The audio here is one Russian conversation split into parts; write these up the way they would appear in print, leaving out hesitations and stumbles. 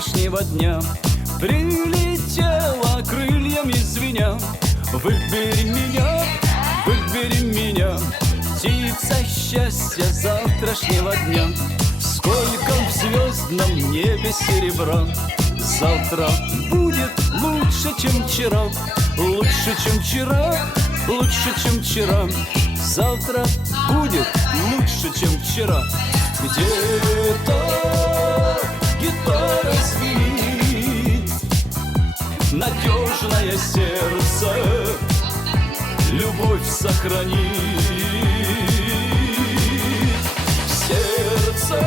завтрашнего дня. Прилетела крыльями звеня. Выбери меня, птица счастья завтрашнего дня. Сколько в звездном небе серебра. Завтра будет лучше, чем вчера. Лучше, чем вчера, лучше, чем вчера. Завтра будет лучше, чем вчера. Где-то гитара звенит, надежное сердце любовь сохранит. Сердце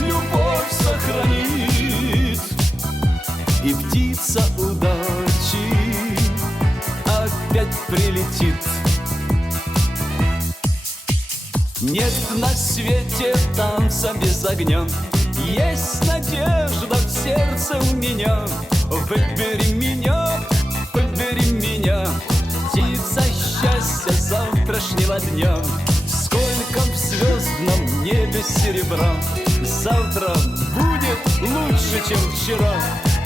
любовь сохранит, и птица удачи опять прилетит. Нет на свете танца без огня, есть надежда в сердце у меня. Выбери меня, птица счастья завтрашнего дня. Сколько в звездном небе серебра. Завтра будет лучше, чем вчера.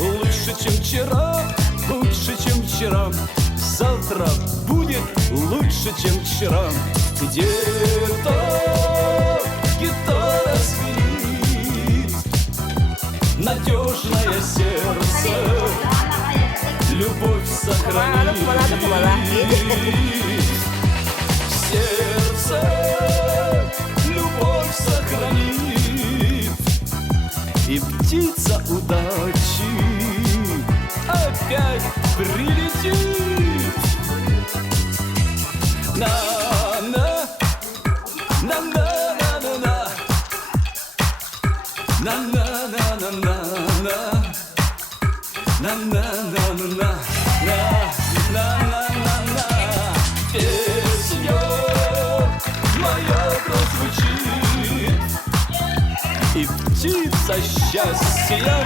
Лучше, чем вчера, лучше, чем вчера. Завтра будет лучше, чем вчера. Где-то гитара звенит, надежное сердце любовь сохранит. Сердце любовь сохранит, и птица удачи опять прилетит. На-на, на-на-на-на-на, на-на-на-на-на, на-на-на-на-на, на-на-на-на. Песня моя прозвучит, и птица счастья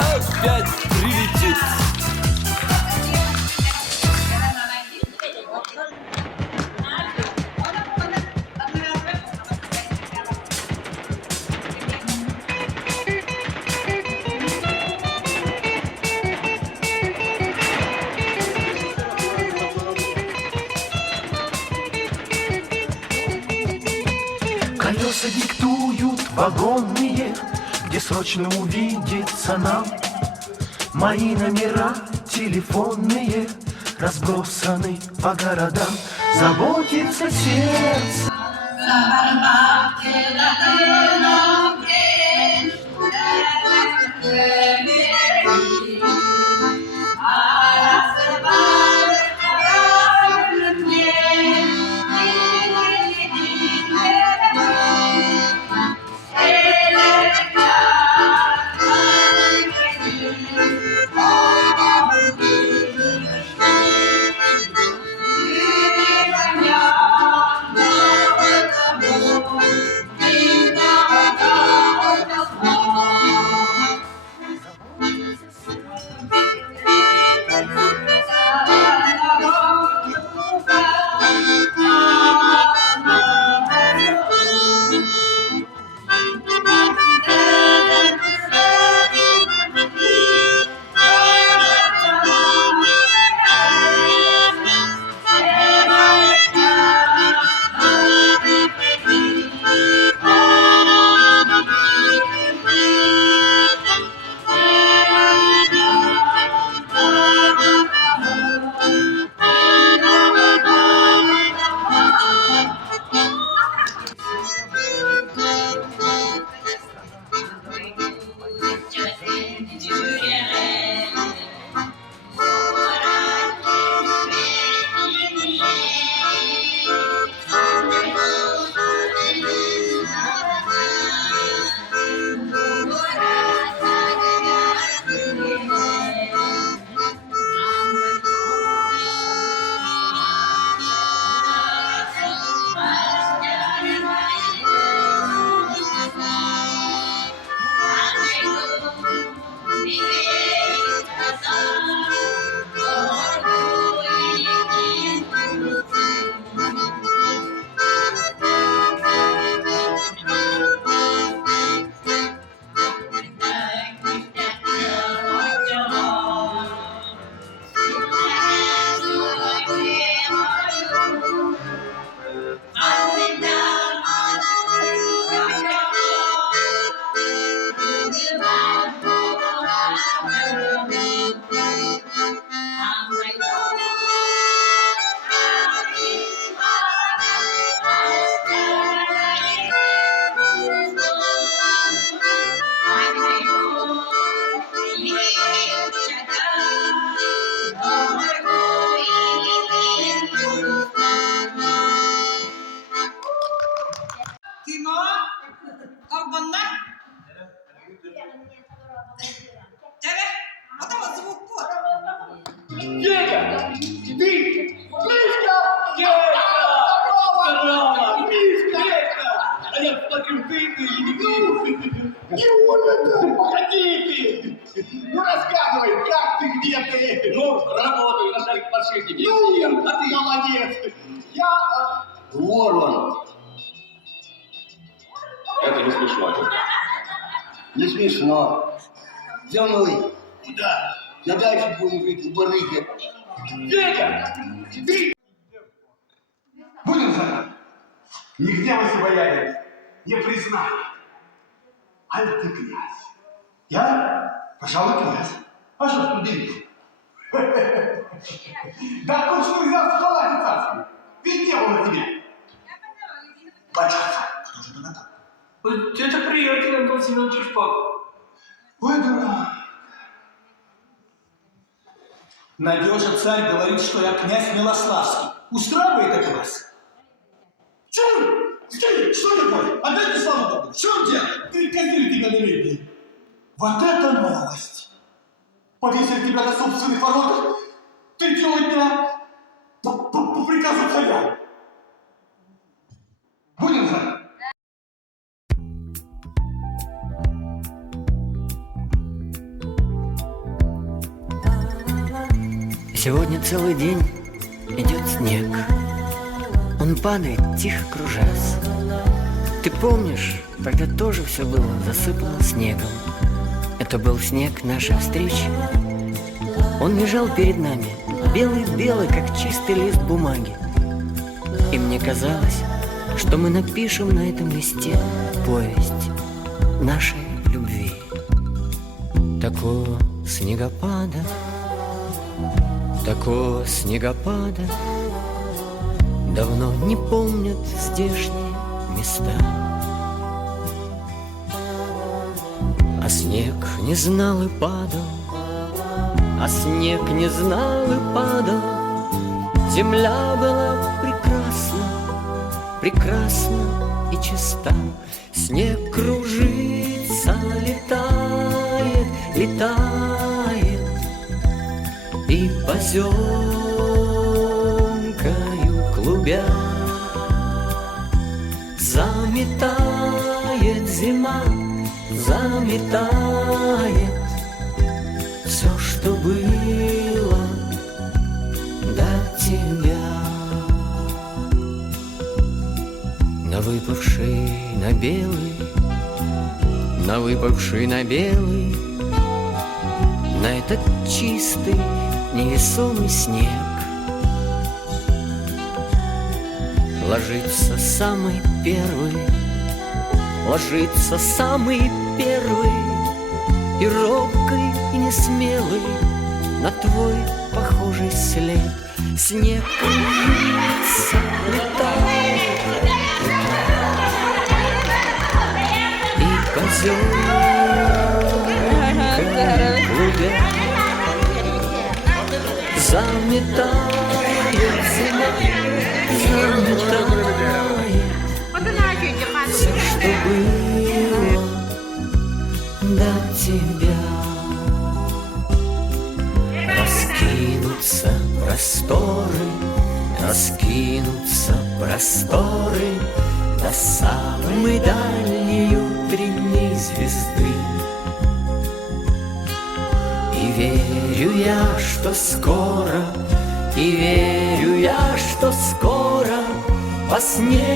опять прилетит. Колеса диктуют вагонные, где срочно увидеться нам. Мои номера телефонные разбросаны по городам. Заботится сердце. Федя! Ты! Мишка! Федя! Здорово! Мишка! Федя! А я смотрю, ты или не ты? Не он это! Погоди ты! Ну рассказывай, как ты, где ты? Ну, работаю на шарике подшипнике. Ну, А ты? молодец! Я... Вор он. Это не смешно. Не смешно. За мной. Куда? На даче будем жить в барыге. Федя! Ты! Будем знать? Нигде вы бояре не признали. Аль ты князь? Я? Пожалуй, князь. А что тут удивительно? Да точно взял в палате царской. Ведь не было тебе. Большой царь. Кто же тогда так? Это приятель, Антон Семенович Шпак. Ой, дурак. Надежа царь говорит, что я князь Милославский. Устраивает это вас? В чем? Что такое? Отдайте славу Богу. В чем дело? Перекатили тебя на летний. Вот это новость. Повесили тебя на собственных воротах 3-го дня по приказу царя. Будем знать? Сегодня целый день идет снег. Он падает, тихо кружась. Ты помнишь, тогда тоже все было засыпано снегом. Это был снег нашей встречи. Он лежал перед нами, белый-белый, как чистый лист бумаги. И мне казалось, что мы напишем на этом листе повесть нашей любви. Такого снегопада давно не помнят здешние места. А снег не знал и падал, Земля была прекрасна и чиста. Снег кружится, летает и поземкою клубя заметает зима, заметает все, что было до тебя. На выпавший на белый, на этот чистый невесомый снег ложится самый первый, и робкий, и несмелый на твой похожий след. Снег кружится, летает и поземкой клубя заметает зима, заметает все, что было до тебя. Раскинутся просторы до самой дальней утренней звезды. И верю я, что скоро, по снегу